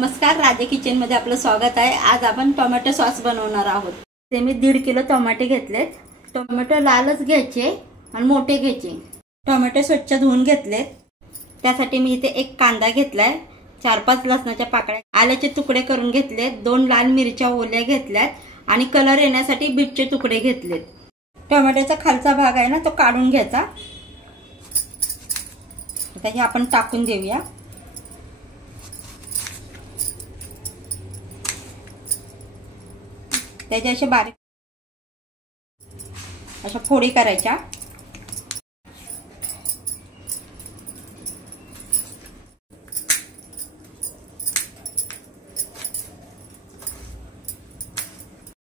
नमस्कार, राजे किचन मध्ये आपलं स्वागत आहे। आज आपण टोमॅटो सॉस बनवणार आहोत। ते मी 1.5 किलो टोमॅटो घेतलेत। टोमॅटो लालच घ्यायचे आणि मोठे घ्यायचे। टोमॅटो स्वच्छ धुवून घेतलेत। त्यासाठी मी इथे एक कांदा घेतलाय, 4-5 लसणाच्या पाकळ्या, आल्याचे तुकडे करून घेतलेत, 2 लाल मिरच्या ओल्या घेतल्यात आणि कलर येण्यासाठी बीटचे तुकडे घेतलेत। टोमॅटोचा खालचा भाग आहे ना, तो काढून घ्यायचा। आता हे आपण टाकून देऊया। त्याच्या अशा बारीक अशा फोडी करायच्या।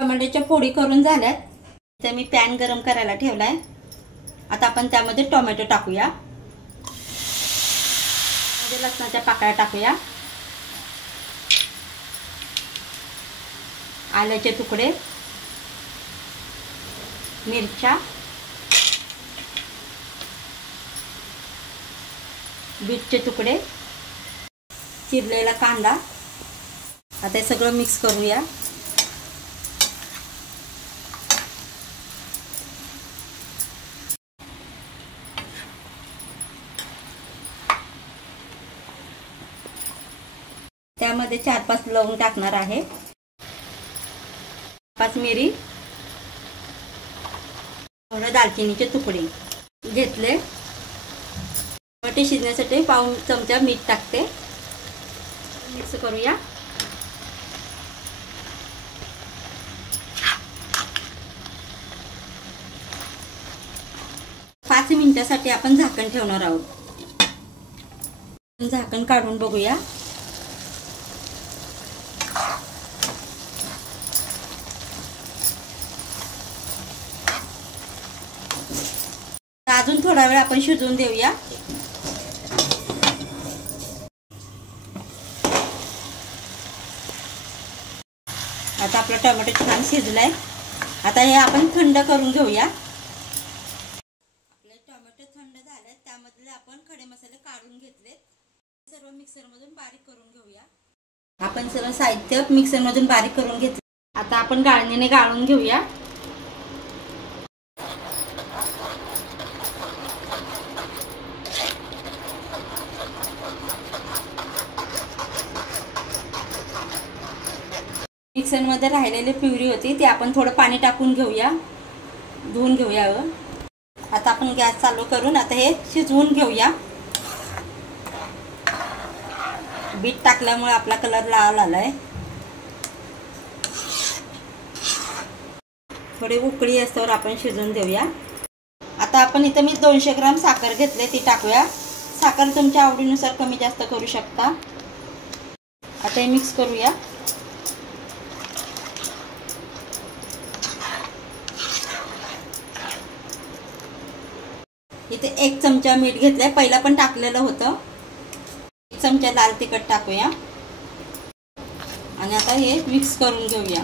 टोमॅटोच्या फोडी करून झाल्यात। तर मी पॅन गरम करायला ठेवलाय। आता आपण त्यामध्ये टोमॅटो टाकूया। मध्ये लसणाच्या पाकळ्या टाकूया, आल्याचे तुकडे, मिरच्या, बीटचे तुकडे, चिरलेला कांदा। आता हे सगळं मिक्स करूया। त्यामध्ये 4-5 लवंग टाकणार आहे, 5 मिरी, थोडे दालचिनीचे तुकडे घेतले। टोमॅटो शिजण्यासाठी पाऊण चमचा मीठ टाकते। मिक्स करूया। पाच मिनिटासाठी आपण झाकण ठेवणार आहोत। झाकण काढून बघूया। अजून थोडा वेळ आपण शिजवून देऊया। आता आपला टोमॅटो छान शिजलाय। आता हे आपण थंड करून घेऊया। आपले टोमॅटो थंड झाले, त्यामधले आपण खडे मसाले काढून घेतले। सर्व मिक्सर मधून बारीक करून घेऊया। आपण सर्व साहित्य मिक्सर मधून बारीक करून घेतले। आता आपण गाळणीने गाळून घेऊया। मिक्सर मध्ये राहिलेली प्युरी होती, ती आपण थोडं पाणी टाकून घेऊया, धुवून घेऊया। आता आपण गॅस चालू करून आता हे शिजवून घेऊया। बीट टाकल्यामुळे आपला कलर लाल आलाय। थोडी उकळी असल्यावर आपण शिजवून देऊया। आता आपण इथे मी 200 ग्राम साखर घेतले, ती टाकूया। साखर तुमच्या आवडीनुसार कमी जास्त करू शकता। आता हे मिक्स करूया। इथे 1 चमचा मीठ घेतलंय, पहिला पण टाकलेलं होतं। 1 चमचा लाल तिखट टाकूया आणि आता हे मिक्स करून घेऊया।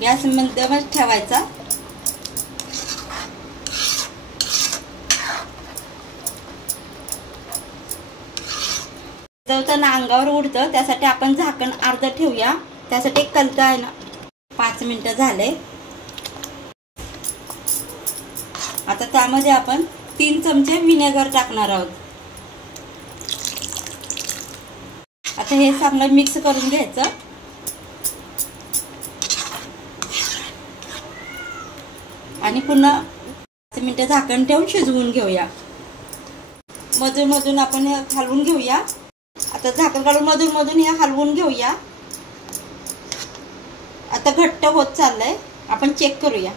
गॅस मध्यमच ठेवायचा। शिजवताना अंगावर उडतं, त्यासाठी आपण झाकण अर्ध ठेवूया। त्यासाठी एक कलता आहे ना, 5 मिनिटं झाले। आता त्यामध्ये आपण 3 चमचे व्हिनेगर टाकणार आहोत। आता हे चांगलं मिक्स करून घ्यायचं आणि पुन्हा 5 मिनिटं झाकण ठेवून शिजवून घेऊया। मधून मधून आपण हे हलवून घेऊया। आता झाकण काढून मधून मधून हे हलवून घेऊया। आता घट्ट होत चाललंय, आपण चेक करूया।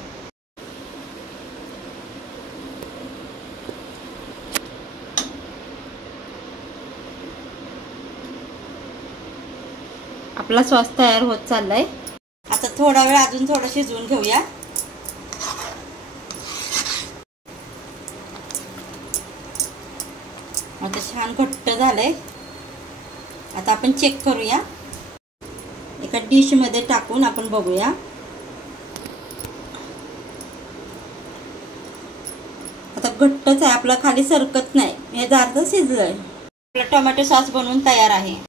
आपला सॉस तयार होत चाललाय। आता थोडा वेळ अजून थोडं शिजवून घेऊया। आता छान घट्ट झालंय। आता आपण चेक करूया। एका डिश मध्ये टाकून आपण बघूया। आता घट्टच आहे, आपला खाली सरकत नाही, हे जास्त शिजलंय। आपला टोमॅटो सॉस बनवून तयार आहे।